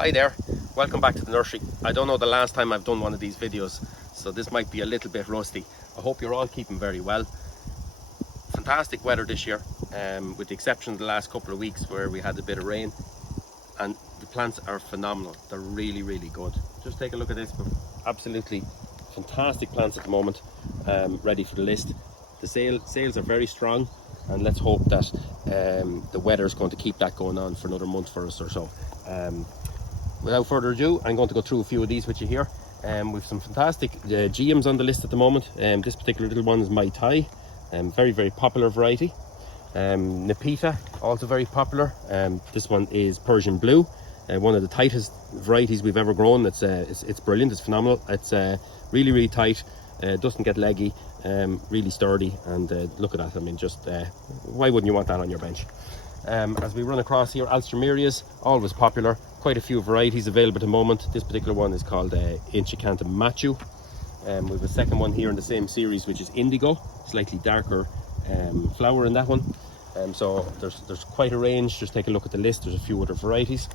Hi there, welcome back to the nursery. I don't know the last time I've done one of these videos, so this might be a little bit rusty. I hope you're all keeping very well. Fantastic weather this year, with the exception of the last couple of weeks where we had a bit of rain, and the plants are phenomenal. They're really good. Just take a look at this. Absolutely fantastic plants at the moment, ready for the list. The sales are very strong, and let's hope that the weather is going to keep that going on for another month for us or so. Without further ado, I'm going to go through a few of these with you here. We've some fantastic GMs on the list at the moment. This particular little one is Mai Tai, very popular variety. Nepeta, also very popular. This one is Persian Blue, one of the tightest varieties we've ever grown. It's brilliant, it's phenomenal. It's really tight, doesn't get leggy, really sturdy, and look at that. I mean, just why wouldn't you want that on your bench? As we run across here, Alströmerias, always popular. Quite a few varieties available at the moment. This particular one is called Inchicanta Machu. We have a second one here in the same series, which is Indigo, slightly darker flower in that one. So there's quite a range. Just take a look at the list. There's a few other varieties.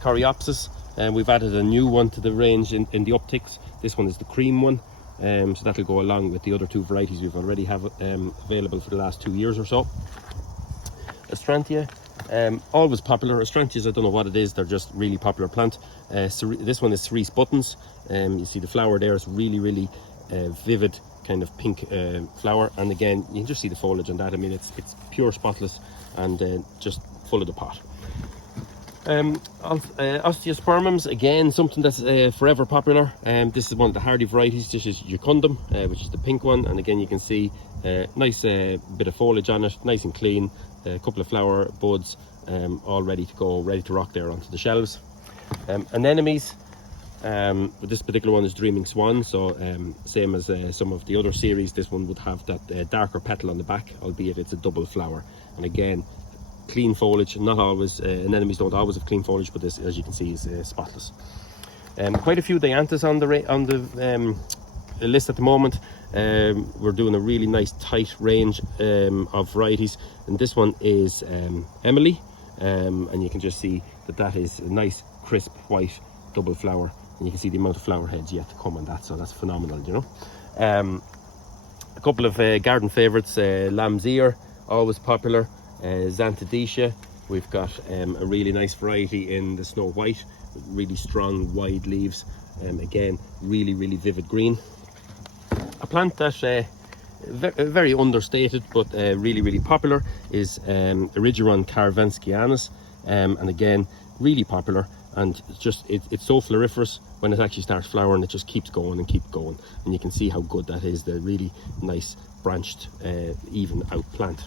Coreopsis, and we've added a new one to the range in the upticks. This one is the cream one, so that'll go along with the other two varieties we've already have available for the last 2 years or so. Astrantia, always popular. Astrantias, I don't know what it is, they're just really popular plant. This one is Cerise Buttons. You see the flower there is really vivid kind of pink flower, and again you can just see the foliage on that. I mean, it's pure spotless and just full of the pot. Osteospermums, again something that's forever popular. This is one of the hardy varieties. This is Jucundum, which is the pink one, and again you can see nice bit of foliage on it, nice and clean. A couple of flower buds, all ready to go, ready to rock there onto the shelves. Anemones, this particular one is Dreaming Swan, so same as some of the other series, this one would have that darker petal on the back, albeit it's a double flower. And again, clean foliage. Not always, anemones don't always have clean foliage, but this, as you can see, is spotless. Quite a few Dianthus on the list at the moment. We're doing a really nice tight range of varieties, and this one is Emily, and you can just see that is a nice crisp white double flower, and you can see the amount of flower heads yet to come on that, so that's phenomenal, you know. A couple of garden favorites, Lamb's Ear, always popular. Xanthodecia, we've got a really nice variety in the Snow White, with really strong wide leaves, again really vivid green. A plant that very understated but really popular is Erigeron carvenskianus, and again really popular, and it's so floriferous. When it actually starts flowering, it just keeps going, and you can see how good that is. The really nice branched even out plant.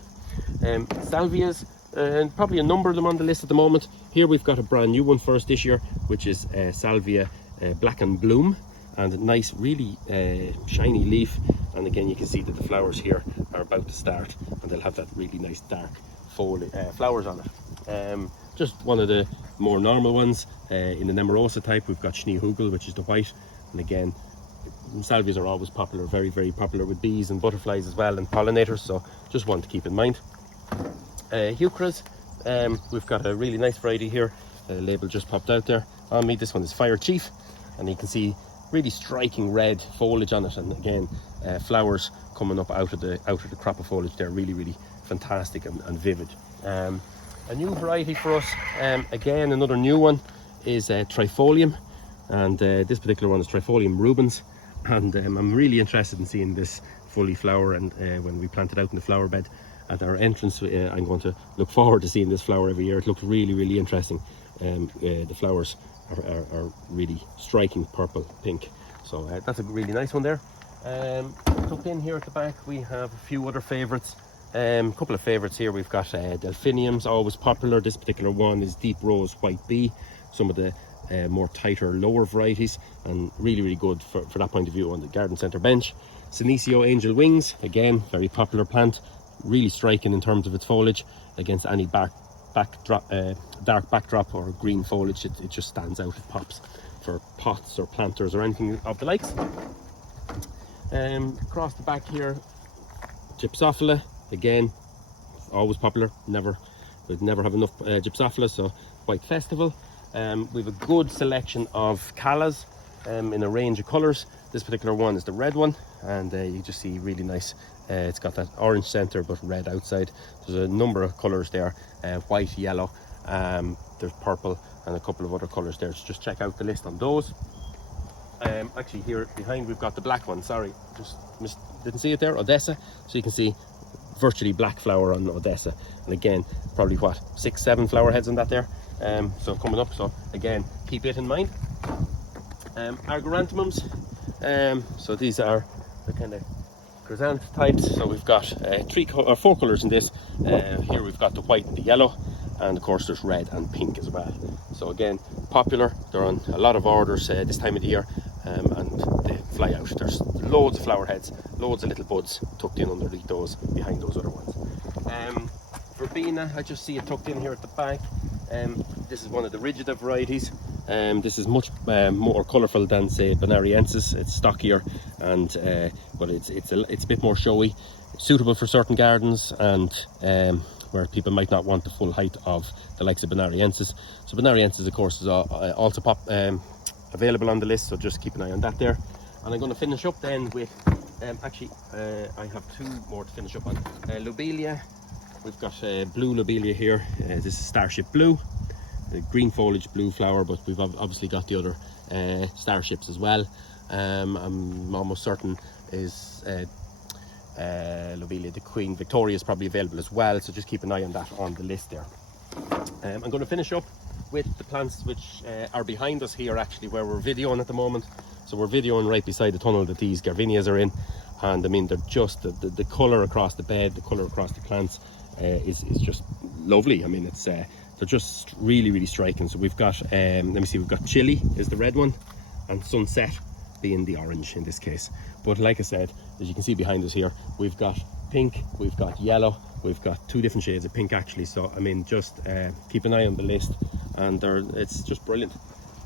Salvias, and probably a number of them on the list at the moment. Here we've got a brand new one for us this year, which is Salvia Black and Bloom, and a nice really shiny leaf, and again you can see that the flowers here are about to start, and they'll have that really nice dark flowers on it. Just one of the more normal ones. In the Nemorosa type, we've got Schneehugel, which is the white, and again salvias are always popular, very popular with bees and butterflies as well, and pollinators, so just one to keep in mind. Heucheras, we've got a really nice variety here. The label just popped out there on me. This one is Fire Chief, and you can see really striking red foliage on it, and again flowers coming up out of the crop of foliage there, really fantastic and vivid. A new variety for us, again another new one, is Trifolium, and this particular one is Trifolium rubens, and I'm really interested in seeing this fully flower, and when we plant it out in the flower bed at our entrance, I'm going to look forward to seeing this flower every year. It looks really interesting. The flowers are really striking purple pink, so that's a really nice one there. Tucked in here at the back we have a few other favorites. A couple of favorites here. We've got Delphiniums, always popular. This particular one is Deep Rose White Bee, some of the more tighter lower varieties, and really good for that point of view on the garden centre bench. Senecio Angel Wings, again very popular plant, really striking in terms of its foliage against any dark backdrop or green foliage. It just stands out, it pops for pots or planters or anything of the likes. Across the back here, Gypsophila, again always popular. We'd never have enough Gypsophila, so White Festival. We've a good selection of callas in a range of colours. This particular one is the red one, and you just see really nice. It's got that orange centre but red outside. There's a number of colours there, white, yellow, there's purple and a couple of other colours there, so just check out the list on those. Actually here behind we've got the black one, sorry, just didn't see it there, Odessa. So you can see virtually black flower on Odessa, and again probably what, 6-7 flower heads on that there, so coming up, so again keep it in mind. Our chrysanthemums, so these are the kind of chrysanthemum types. So we've got 4 colours in this. Here we've got the white and the yellow, and of course there's red and pink as well. So again, popular, they're on a lot of orders this time of the year, and they fly out. There's loads of flower heads, loads of little buds tucked in underneath those, behind those other ones. Verbena, I just see it tucked in here at the back. This is one of the rigida varieties. This is much more colourful than, say, Bonariensis. It's stockier, and but it's a bit more showy, suitable for certain gardens, and where people might not want the full height of the likes of Bonariensis. So Bonariensis, of course, is also available on the list, so just keep an eye on that there. And I'm going to finish up then with I have 2 more to finish up on. Lobelia. We've got blue lobelia here. This is Starship Blue, the green foliage, blue flower, but we've obviously got the other starships as well. I'm almost certain is Lobelia the Queen Victoria is probably available as well, so just keep an eye on that on the list there. I'm going to finish up with the plants which are behind us here, actually, where we're videoing at the moment. So we're videoing right beside the tunnel that these Garvinias are in, and I mean they're just the colour across the bed, the colour across the plants is just lovely. I mean it's they're just really striking. So we've got let me see, we've got Chili is the red one, and Sunset being the orange in this case. But like I said, as you can see behind us here, we've got pink, we've got yellow, we've got 2 different shades of pink actually. So I mean, just keep an eye on the list, and it's just brilliant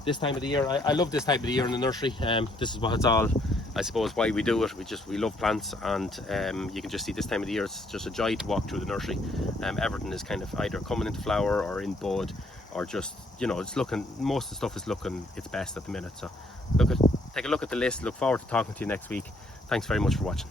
this time of the year. I love this time of the year in the nursery. This is what it's all, I suppose, why we do it. We love plants, and you can just see this time of the year it's just a joy to walk through the nursery. Everything is kind of either coming into flower or in bud, or just, you know, it's looking, most of the stuff is looking its best at the minute. So take a look at the list. Look forward to talking to you next week. Thanks very much for watching.